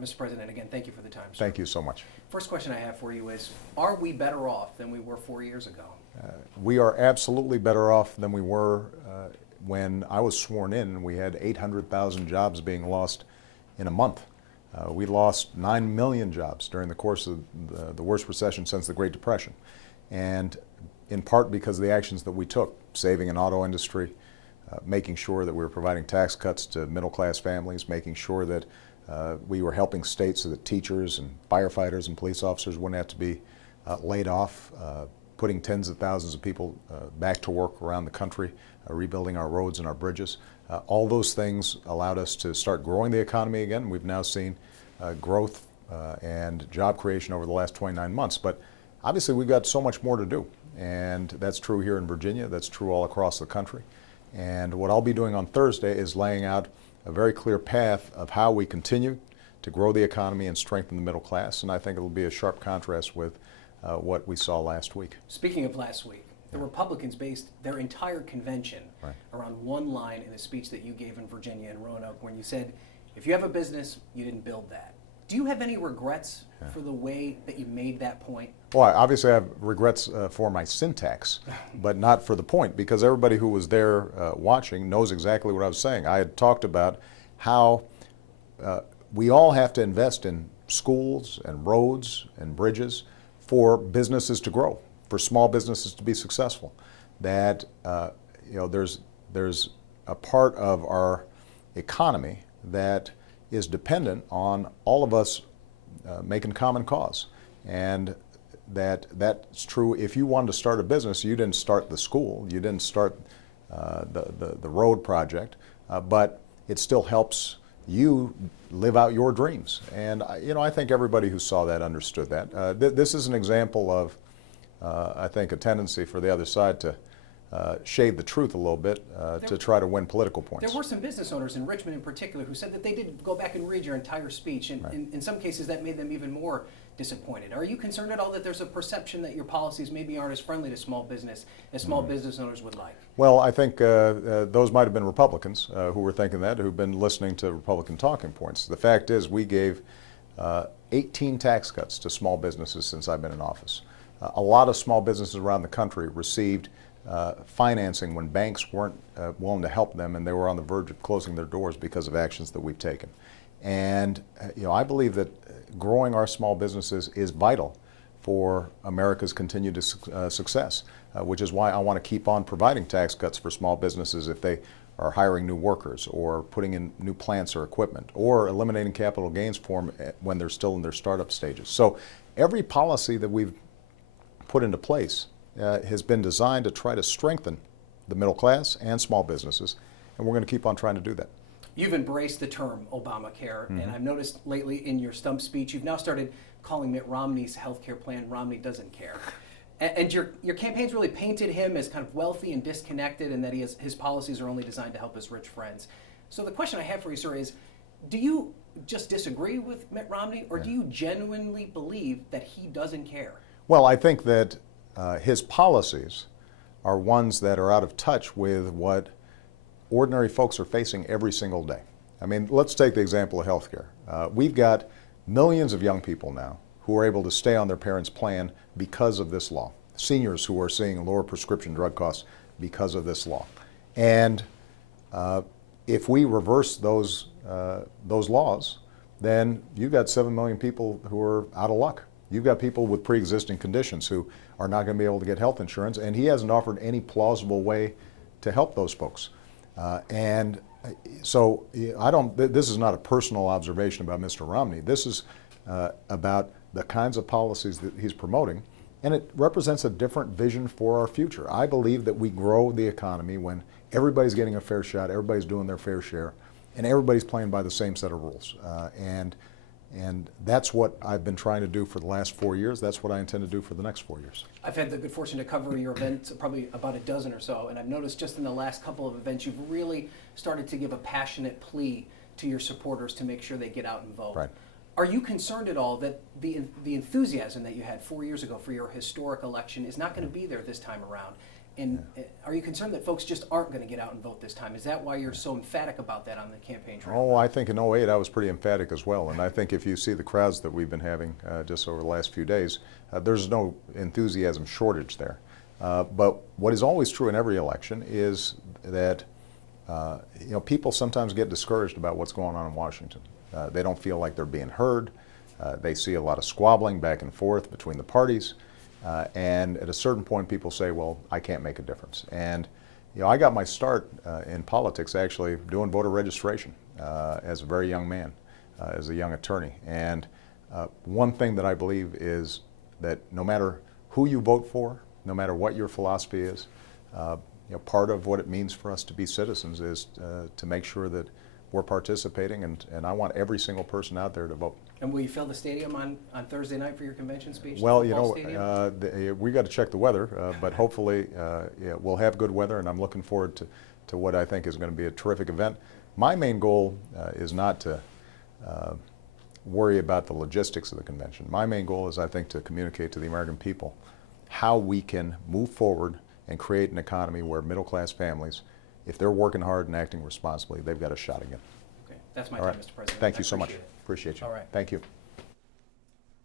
right, Mr. President, again, thank you for the time, sir. Thank you so much. First question I have for you is, are we better off than we were 4 years ago? We are absolutely better off than we were when I was sworn in. We had 800,000 jobs being lost in a month. We lost 9 million jobs during the course of the worst recession since the Great Depression. And in part because of the actions that we took, saving an auto industry, making sure that we were providing tax cuts to middle-class families, making sure that we were helping states so that teachers and firefighters and police officers wouldn't have to be laid off, putting tens of thousands of people back to work around the country, rebuilding our roads and our bridges. All those things allowed us to start growing the economy again. We've now seen growth and job creation over the last 29 months. But obviously we've got so much more to do. And that's true here in Virginia. That's true all across the country. And what I'll be doing on Thursday is laying out a very clear path of how we continue to grow the economy and strengthen the middle class. And I think it'll be a sharp contrast with what we saw last week. Speaking of last week, the Republicans based their entire convention around one line in a speech that you gave in Virginia in Roanoke when you said, if you have a business, you didn't build that. Do you have any regrets for the way that you made that point? Well, obviously I have regrets for my syntax, but not for the point, because everybody who was there watching knows exactly what I was saying. I had talked about how we all have to invest in schools and roads and bridges for businesses to grow, for small businesses to be successful. That there's a part of our economy that is dependent on all of us making common cause. And that's true. If you wanted to start a business, you didn't start the school, you didn't start the road project, but it still helps you live out your dreams. And I think everybody who saw that understood that. This is an example of, I think, a tendency for the other side to shade the truth a little bit to try to win political points. There were some business owners in Richmond in particular who said that they did go back and read your entire speech, and in some cases that made them even more disappointed. Are you concerned at all that there's a perception that your policies maybe aren't as friendly to small business as small business owners would like? Well, I think those might have been Republicans who were thinking that, who've been listening to Republican talking points. The fact is we gave 18 tax cuts to small businesses since I've been in office. A lot of small businesses around the country received financing when banks weren't willing to help them, and they were on the verge of closing their doors because of actions that we've taken. And I believe that growing our small businesses is vital for America's continued success, which is why I want to keep on providing tax cuts for small businesses if they are hiring new workers or putting in new plants or equipment or eliminating capital gains for them when they're still in their startup stages. So every policy that we've put into place has been designed to try to strengthen the middle class and small businesses, and we're going to keep on trying to do that. You've embraced the term Obamacare, and I've noticed lately in your stump speech you've now started calling Mitt Romney's health care plan Romney Doesn't Care. And your campaign's really painted him as kind of wealthy and disconnected, and that his policies are only designed to help his rich friends. So the question I have for you, sir, is do you just disagree with Mitt Romney, or do you genuinely believe that he doesn't care? Well, I think that his policies are ones that are out of touch with what ordinary folks are facing every single day. I mean, let's take the example of healthcare. We've got millions of young people now who are able to stay on their parents' plan because of this law. Seniors who are seeing lower prescription drug costs because of this law. And if we reverse those laws, then you've got 7 million people who are out of luck. You've got people with pre-existing conditions who are not going to be able to get health insurance, and he hasn't offered any plausible way to help those folks. And so this is not a personal observation about Mr. Romney. This is about the kinds of policies that he's promoting, and it represents a different vision for our future. I believe that we grow the economy when everybody's getting a fair shot, everybody's doing their fair share, and everybody's playing by the same set of rules. And that's what I've been trying to do for the last 4 years. That's what I intend to do for the next 4 years. I've had the good fortune to cover your events, probably about a dozen or so, and I've noticed just in the last couple of events you've really started to give a passionate plea to your supporters to make sure they get out and vote. Right. Are you concerned at all that the enthusiasm that you had 4 years ago for your historic election is not going to be there this time around? And are you concerned that folks just aren't going to get out and vote this time? Is that why you're so emphatic about that on the campaign trail? Oh, I think in '08 I was pretty emphatic as well. And I think if you see the crowds that we've been having just over the last few days, there's no enthusiasm shortage there. But what is always true in every election is that people sometimes get discouraged about what's going on in Washington. They don't feel like they're being heard. They see a lot of squabbling back and forth between the parties. And at a certain point, people say, well, I can't make a difference. And I got my start in politics actually doing voter registration as a very young man, as a young attorney. And one thing that I believe is that no matter who you vote for, no matter what your philosophy is, part of what it means for us to be citizens is to make sure that we're participating, and I want every single person out there to vote. And will you fill the stadium on Thursday night for your convention speech? Well, we got to check the weather, but hopefully we'll have good weather, and I'm looking forward to what I think is going to be a terrific event. My main goal is not to worry about the logistics of the convention. My main goal is, I think, to communicate to the American people how we can move forward and create an economy where middle-class families, if they're working hard and acting responsibly, they've got a shot again. Okay, that's my All time, right. Mr. President. Thank you so much. Appreciate it. Appreciate you. All right. Thank you.